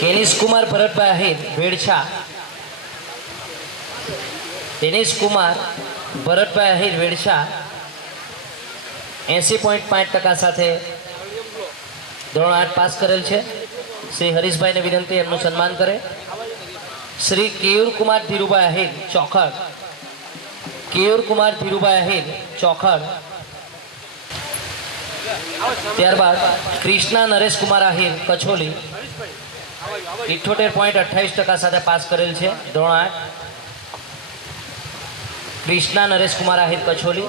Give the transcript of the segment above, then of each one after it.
કેનિશ કુમાર ભરતભાઈ આહિર વેડછા દિનેશ કુમાર, ભરતભાઈ આહિર વેડછા એંસી પોઈન્ટ પાંચ ટકા સાથે ધોરણ આઠ પાસ કરેલ છે. શ્રી હરીશભાઈને વિનંતી, એમનું સન્માન કરે. શ્રી કેયુર કુમાર ધીરુભાઈ આહિર, ચોખડ. કેયુર કુમાર ધીરુભાઈ આહિર, ચોખડ. ત્યારબાદ ક્રિષ્ના નરેશ કુમાર આહિર, કછોલી. ઇઠ્ઠોતેર પોઈન્ટ અઠ્ઠાવીસ ટકા સાથે પાસ કરેલ છે, ધોરણ આઠ. ક્રિષ્ના નરેશકુમાર આહિર કછોલી.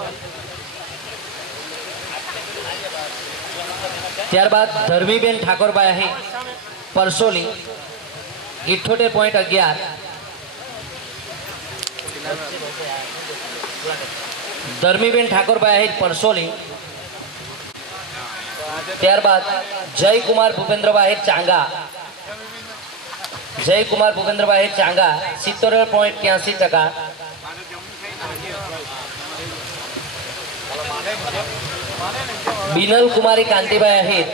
ત્યારબાદ ધર્મીબેન ઠાકોરભાઈ આહિર પરસોલી. ઇઠોતેર પોઈન્ટ અગિયાર. ધર્મીબેન ઠાકોરભાઈ આહિર પરસોલી. ત્યારબાદ જયકુમાર ભૂપેન્દ્રભાઈ ચાંગા. જયકુમાર ભૂપેન્દ્રભાઈ ચાંગા સિત્તોર પોઈન્ટ ત્યાસી ટકા. બિનલ કુમારી, કાંતિભાઈ આહિર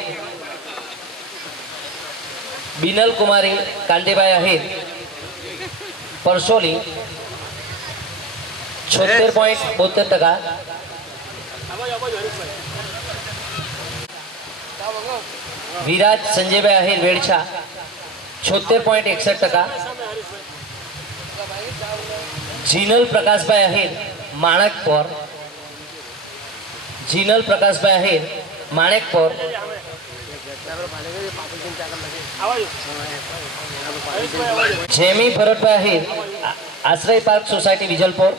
બિનલ કુમારી, કાંતિભાઈ આહિર પરસોલી. છોતેર પોઈન્ટ બોતેર ટકા. વિરાજ સંજયભાઈ આહિર વેડછા. છોતેર પોઈન્ટ એકસઠ ટકા. Jinal Prakashbhai Ahir Manekpor. Jinal Prakashbhai Ahir માણેકપોર. Jemi Bharatbhai Ahir Ashray park society Vijalpor,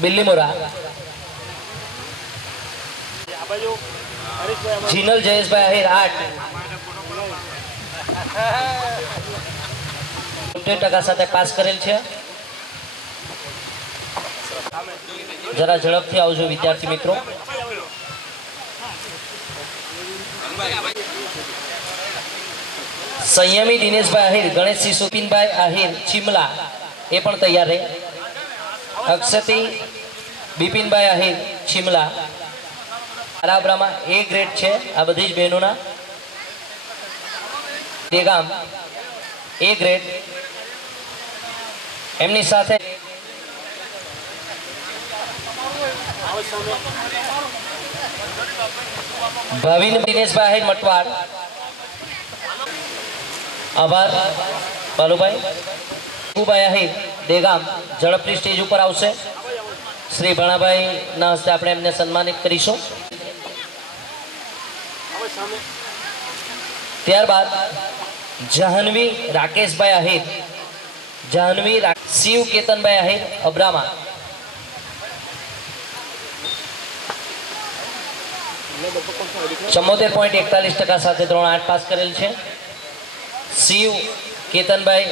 Bilimora. Jinal Jayeshbhai Ahir આઠ. સિત્તેર ટકા સાથે પાસ કરેલ છે. જરા ઝડપથી આવજો વિદ્યાર્થી મિત્રો. સંયમી દિનેશભાઈ આહિર ગણેશસિંહ સુપિનભાઈ આહિર, ચીમલા, એ પણ તૈયાર રહે. અક્ષતી, બિપિનભાઈ આહિર, ચીમલા. આરાબરામાં એ ગ્રેડ છે, આ બધી જ બહેનોના. Degam, A grade. એમની સાથે ભાવિન દિનેશભાઈ મટવાર આભાર, બાલુભાઈ. કુભાઈ આહિર દેગામ ઝડપની સ્ટેજ ઉપર આવશે. શ્રી ભણાભાઈના હસ્તે આપણે એમને સન્માનિત કરીશું. ત્યારબાદ જાહ્નવી રાકેશભાઈ આહિર જાહ્નવી શિવ કેતનભાઈ આહિર અબ્રામા ચુમ્મોતેર પોઈન્ટ એકતાલીસ ટકા સાથે ત્રણ આઠ પાસ કરેલ છે. શિવ કેતનભાઈ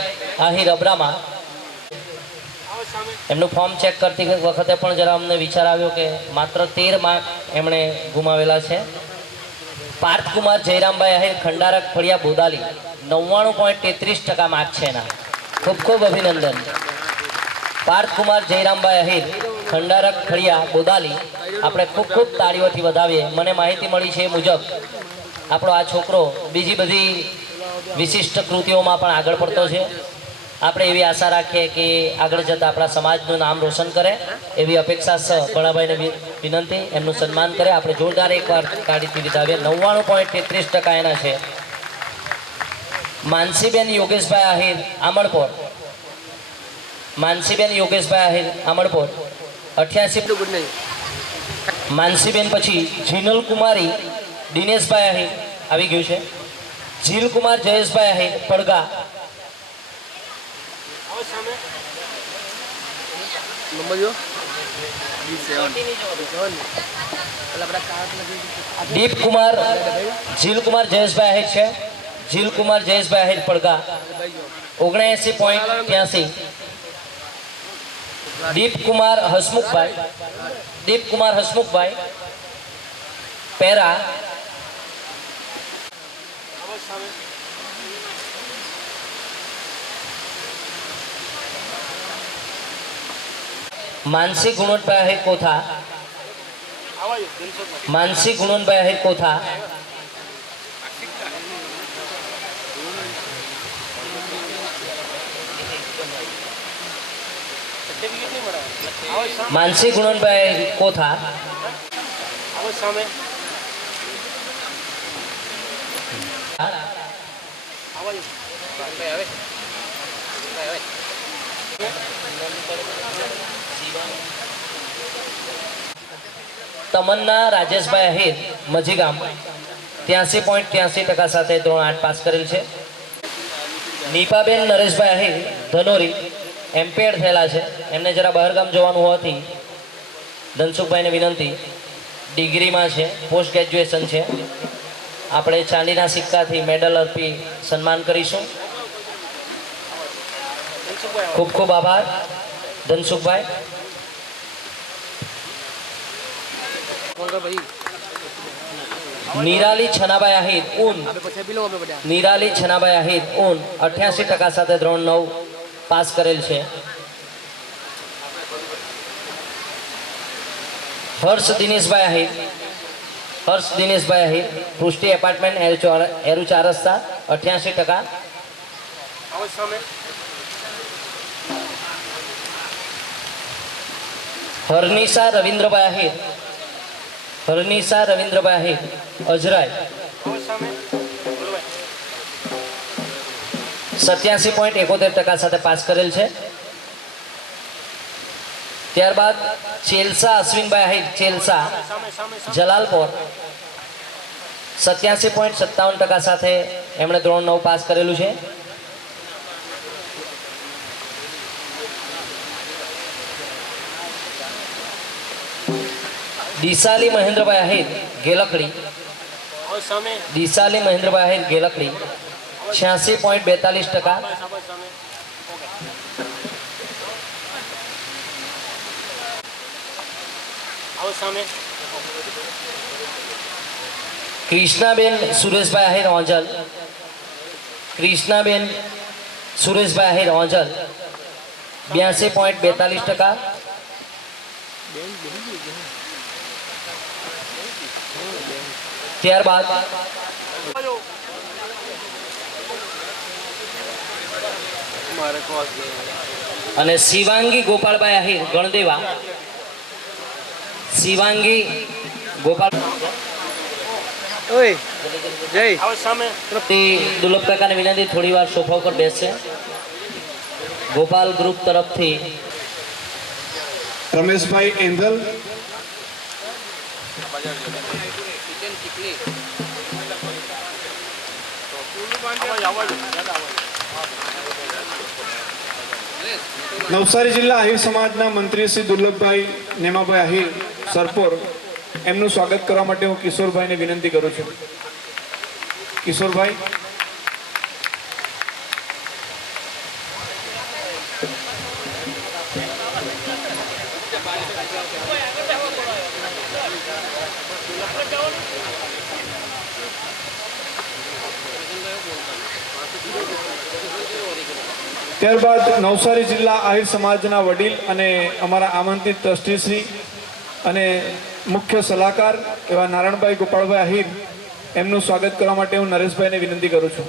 આહિર અબ્રામા એમનું ફોર્મ ચેક કરતી વખતે પણ જરા અમને વિચાર આવ્યો કે માત્ર તેર માર્ક એમણે ગુમાવેલા છે. પાર્થકુમાર જયરામભાઈ આહિર, ખંડારક, ફળિયા, બોદાલી. નવ્વાણું પોઈન્ટ તેત્રીસ ટકા માર્ક છે એના. ખૂબ ખૂબ અભિનંદન. પાર્થકુમાર જયરામભાઈ અહીર, ખંડારક ખડિયા, બોદાલી, આપણે ખૂબ ખૂબ તાળીઓથી વધાવીએ. મને માહિતી મળી છે એ મુજબ, આપણો આ છોકરો બીજી બધી વિશિષ્ટ કૃતિઓમાં પણ આગળ પડતો છે. આપણે એવી આશા રાખીએ કે આગળ જતાં આપણા સમાજનું નામ રોશન કરે. એવી અપેક્ષા સ ભણાભાઈને વિનંતી. એમનું સન્માન કરે. આપણે જોરદાર એકવાર તાળીથી વિધાવીએ નવ્વાણું પોઈન્ટ તેત્રીસ ટકા એના છે. માનસીબેન યોગેશભાઈ આહિર આમણપોર માનસીબેન યોગેશભાઈ આહિર આમણપોર અઠ્યાસી માનસીબેન પછી જીનલ કુમારી દિનેશભાઈ આહિર આવી ગયું છે. જીલ કુમાર જયેશભાઈ આહિર પડગા દીપકુમાર જો. બી સેવન સેવન પેલા બધા કાર્ડ લગી દીપ કુમાર જીલ કુમાર જયેશભાઈ આહિર છે. જીલ કુમાર જયેશભાઈ આહિર પડગા ઓગણએંસી પોઈન્ટ ત્યાસી. દીપકુમાર હસમુખભાઈ દીપકુમાર હસમુખભાઈ, પેરા. માનસી ગુણવંતભાઈ આહિર કોથા. માનસી ગુણવંતભાઈ આહિર કોથા સર્ટિફિકેટ નહીં મળે આવો સામે માનસી ગુણનભાઈ કોથા સામે. તમન્ના રાજેશભાઈ અહીર મજીગામ. ત્યાંસી પોઈન્ટ ત્યાંસી ટકા સાથે ધોરણ આઠ પાસ કરેલ છે. નીપાબેન નરેશભાઈ અહીર ધનોરી. એમ્પેડ થયેલા છે. એમને જરા બહારગામ જવાનું હોવાથી ધનસુખભાઈને વિનંતી ડિગ્રીમાં છે પોસ્ટ ગ્રેજ્યુએશન છે. આપણે ચાંદીના સિક્કાથી મેડલ અર્પી સન્માન કરીશું. ખૂબ ખૂબ આભાર ધનસુખભાઈ. નિરાલી છનાભાઈ આહિર ઊન. નિરાલી છનાભાઈ આહિર ઊન. અઠ્યાસી ટકા સાથે ધોરણ નવ. પાસ કરેલ છે. હર્ષ દિનેશભાઈ આહિર. હર્ષ દિનેશભાઈ આહિર, પૃષ્ટિ એપાર્ટમેન્ટ, એરુ ચોર- એરુ ચાર રસ્તા અઠ્યાસી ટકા. હરનિશા રવિન્દ્રભાઈ આહિર. હરનિશા રવિન્દ્રભાઈ આહિર, અજરાય. સત્યાસી પોઈન્ટ એકોતેર ટકા સાથે પાસ કરેલ છે. ત્યારબાદ ચેલસા અશ્વિનભાઈ આહિર ચેલસા જલાલપોર, સત્યાસી પોઈન્ટ સત્તાવન ટકા સાથે એમણે ધોરણ નવ પાસ કરેલું છે. દિશાલી મહેન્દ્રભાઈ અહિત ગેલકડી. દિશાલી મહેન્દ્રભાઈ અહિત ગેલકડી. છ્યાસી પોઈન્ટ બેતાલીસ ટકા બસ આવો સામે આવો સામે કૃષ્ણાબેન સુરેશભાઈ આહિર ઓંજલ કૃષ્ણાબેન સુરેશભાઈ આહિર ઓંજલ બ્યાસી પોઈન્ટ બેતાલીસ ટકા ત્યારબાદ અને શિવાંગી ગોપાલભાઈ આહિર ગણદેવા. શિવાંગી ગોપાલ ઓય જય. આવો સામે તે દુર્લભ કાકાને વિનંતી થોડી વાર સોફા ઉપર બેસશે ગોપાલ ગ્રુપ તરફથી. રમેશભાઈ એંધલ. ચિકન ચીકલી નવસારી જિલ્લા આહિર સમાજના મંત્રી શ્રી દુર્લભભાઈ નેમાભાઈ આહિર સરપોર, એમનું સ્વાગત કરવા માટે હું કિશોરભાઈને વિનંતી કરું છું. કિશોરભાઈ. ત્યારબાદ નવસારી જિલ્લા આહિર સમાજના વડીલ અને અમારા આમંત્રિત ટ્રસ્ટીશ્રી અને મુખ્ય સલાહકાર એવા નારાયણભાઈ ગોપાળભાઈ આહિર, એમનું સ્વાગત કરવા માટે હું નરેશભાઈને વિનંતી કરું છું.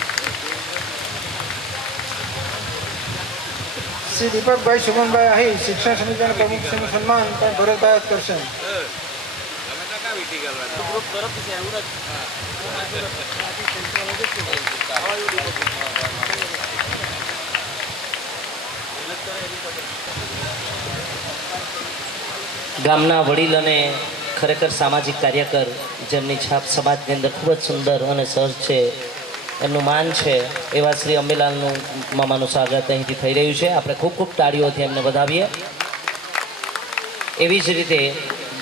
શ્રી દીપકભાઈ શુભમભાઈ આહિર, શિક્ષણ સમિતિના પ્રમુખ શ્રીનું સન્માન પણ ભરતભાઈ કરશે. ગામના વડીલ અને ખરેખર સામાજિક કાર્યકર, જેમની છાપ સમાજની અંદર ખૂબ જ સુંદર અને સહજ છે એમનું માન છે એવા શ્રી અંબેલાલનું મામાનું સ્વાગત અહીંથી થઈ રહ્યું છે. આપણે ખૂબ ખૂબ તાળીઓથી એમને વધાવીએ. એવી જ રીતે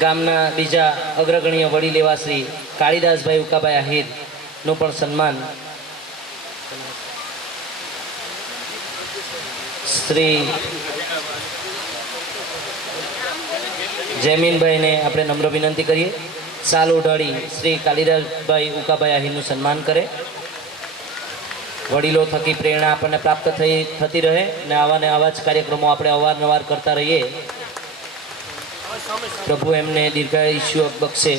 ગામના બીજા અગ્રગણ્ય વડીલ એવા શ્રી કાળીદાસભાઈ ઉકાભાઈ આહિરનું પણ સન્માન શ્રી જયમીનભાઈને આપણે નમ્ર વિનંતી કરીએ. સાલ ઉઢાડી શ્રી કાલિદાસભાઈ ઉકાભાઈ આહિરનું સન્માન કરે. વડીલો થકી પ્રેરણા આપણને પ્રાપ્ત થઈ, થતી રહે અને આવા ને આવા જ કાર્યક્રમો આપણે અવારનવાર કરતા રહીએ. પ્રભુ એમને દીર્ઘાયુષ્ય બક્ષે.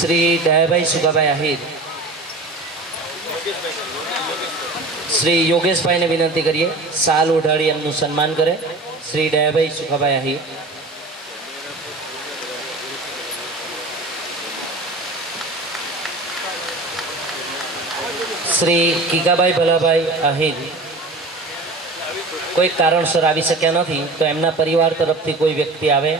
શ્રી દયાભાઈ સુગાભાઈ આહિર. શ્રી યોગેશભાઈને વિનંતી કરીએ, સાલ ઓઢાડી એમનું સન્માન કરે. શ્રી દયાભાઈ સુખાભાઈ આહિર. શ્રી કિકાભાઈ ભલાભાઈ આહિર. કોઈ કારણસર આવી શક્યા નથી, તો એમના પરિવાર તરફથી કોઈ વ્યક્તિ આવે?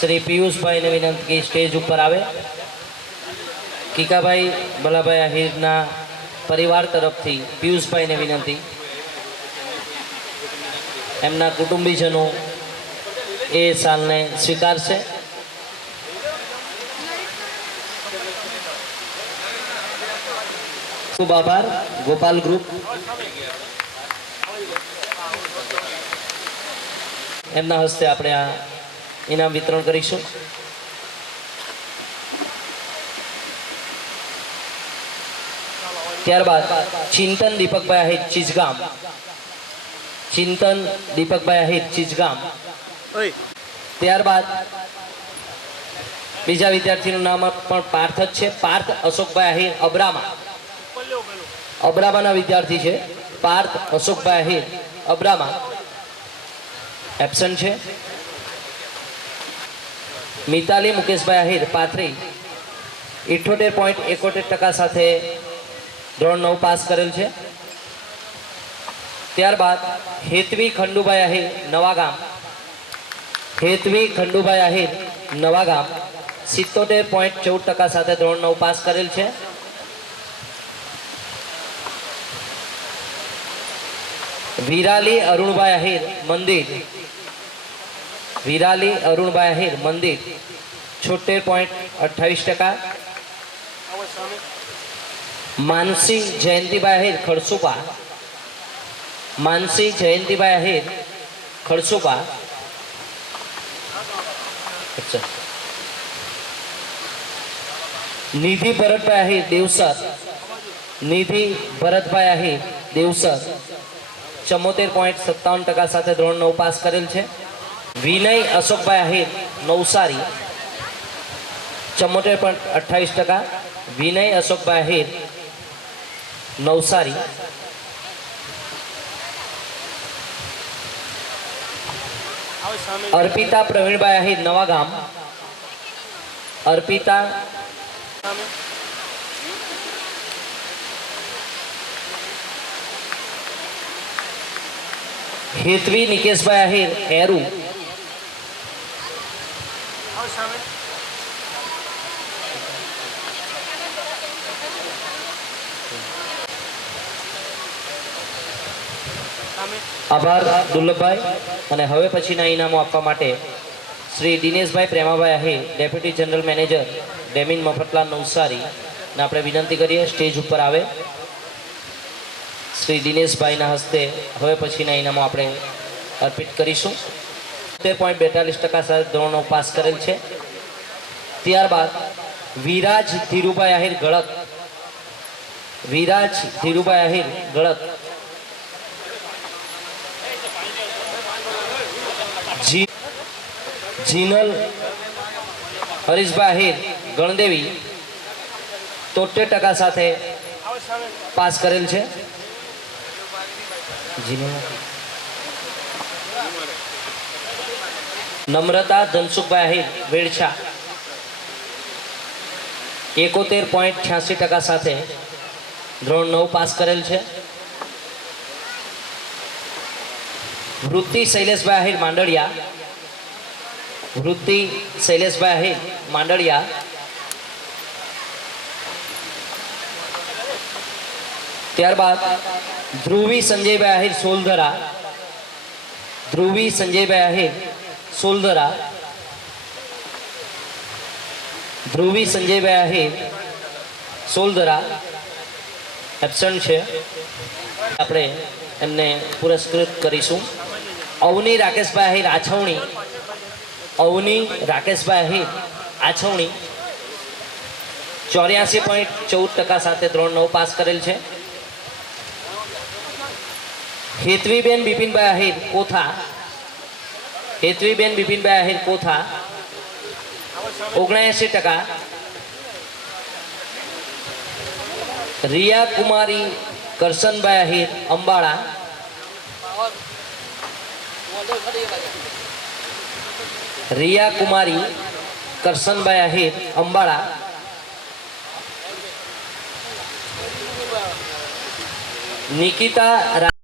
શ્રી પિયુષભાઈને વિનંતી સ્ટેજ ઉપર આવે? કીકાભાઈ ભલાભાઈ આહિરના પરિવાર તરફથી પિયુષભાઈને વિનંતી. એમના કુટુંબીજનો એ સાલને સ્વીકારશે. ખૂબ આભાર. ગોપાલ ગ્રુપ. એમના હસ્તે આપણે આ ઇનામ વિતરણ કરીશું. ત્યારબાદ ચિંતન દીપકભાઈ આહિર ચીજગામ. ચિંતન દીપકભાઈ આહિર ચીજગામ. ત્યારબાદ બીજા વિદ્યાર્થીનું નામ પણ પાર્થ જ છે. પાર્થ અશોકભાઈ આહિર અબ્રામા. અબ્રામાના વિદ્યાર્થી છે. પાર્થ અશોકભાઈ અહીર અબ્રામા. એબસન્ટ છે. મિતાલી મુકેશભાઈ અહીર પાથરી ઇઠોતેર પોઈન્ટ એકોતેર ટકા સાથે ધોરણ નવ પાસ કરેલ છે. ત્યારબાદ હેતવી ખંડુભાઈ આહિર નવાગામ હેતવી ખંડુભાઈ આહિર નવાગામ સિત્તોતેર પોઈન્ટ ચૌદ ટકા સાથે ધોરણ નવ પાસ કરેલ છે. વિરાલી અરુણભાઈ આહિર મંદિર વિરાલી અરુણભાઈ આહિર મંદિર છોતેર પોઈન્ટ અઠ્ઠાવીસ ટકા માનસી જયંતિભાઈ આહિર ખડસુપા માનસી જયંતિભાઈ આહિર ખડસુપા અચ્છા નિધિ ભરતભાઈ આહિર દેવસર નિધિ ભરતભાઈ આહિર દેવસર ચમોતેર પોઈન્ટ સત્તાવન ટકા સાથે ધોરણ નવ પાસ કરેલ છે. વિનય અશોકભાઈ આહિર, નવસારી. ચમોતેર પોઈન્ટ અઠ્ઠાવીસ ટકા. વિનય અશોકભાઈ આહિર, નવસારી. અર્પિતા પ્રવીણભાઈ આહિર, નવાગામ. અર્પિતા હેતવી નિકેશભાઈ આહિર એરુ આભાર, દુર્લભભાઈ. અને હવે પછીના ઇનામો આપવા માટે Shri Dineshbhai Premabhai Ahir, deputy general manager denim Mafatlal Navsari. ને આપણે વિનંતી કરીએ, સ્ટેજ ઉપર આવે. શ્રી દિનેશભાઈના હસ્તે હવે પછીના ઇનામો આપણે અર્પિત કરીશું. તે પોઈન્ટ બેતાલીસ ટકા સાથે ધોરણો પાસ કરેલ છે. ત્યારબાદ વિરાજ ધીરુભાઈ આહિર ગળત વિરાજ ધીરુભાઈ આહિર ગળત જી જીનલ હરીશભાઈ આહિર ગણદેવી તોતેર ટકા સાથે પાસ કરેલ છે. નમ્રતા ધનસુખભાઈ આહિર વેડછા. એકોતેર પોઈન્ટ છ્યાસી ટકા સાથે ધોરણ નવ પાસ કરેલ છે. વૃત્તિ શૈલેષભાઈ આહિર માંડળિયા. વૃત્તિ શૈલેષભાઈ આહિર માંડળિયા. ત્યારબાદ ધ્રુવી સંજયભાઈ આહિર સોલધરા. ધ્રુવી સંજયભાઈ આહિર સોલધરા. ધ્રુવી સંજયભાઈ આહિર સોલધરા. એબસન્ટ છે. આપણે એમને પુરસ્કૃત કરીશું. અવની રાકેશભાઈ આહિર આછવણી. અવની રાકેશભાઈ આહિર આછવણી. ચોર્યાસી પોઈન્ટ ચૌદ ટકા સાથે ધોરણ નવ પાસ કરેલ છે. હેતવીબેન બિપિનભાઈ આહિર કોથા હેતવીબેન બિપિનભાઈ આહિર કોથા ઓગણએંસી ટકા રિયા કુમારી કરશનભાઈ આહિર અંબાળા રિયા કુમારી કરશનભાઈ આહિર અંબાળા નિકિતા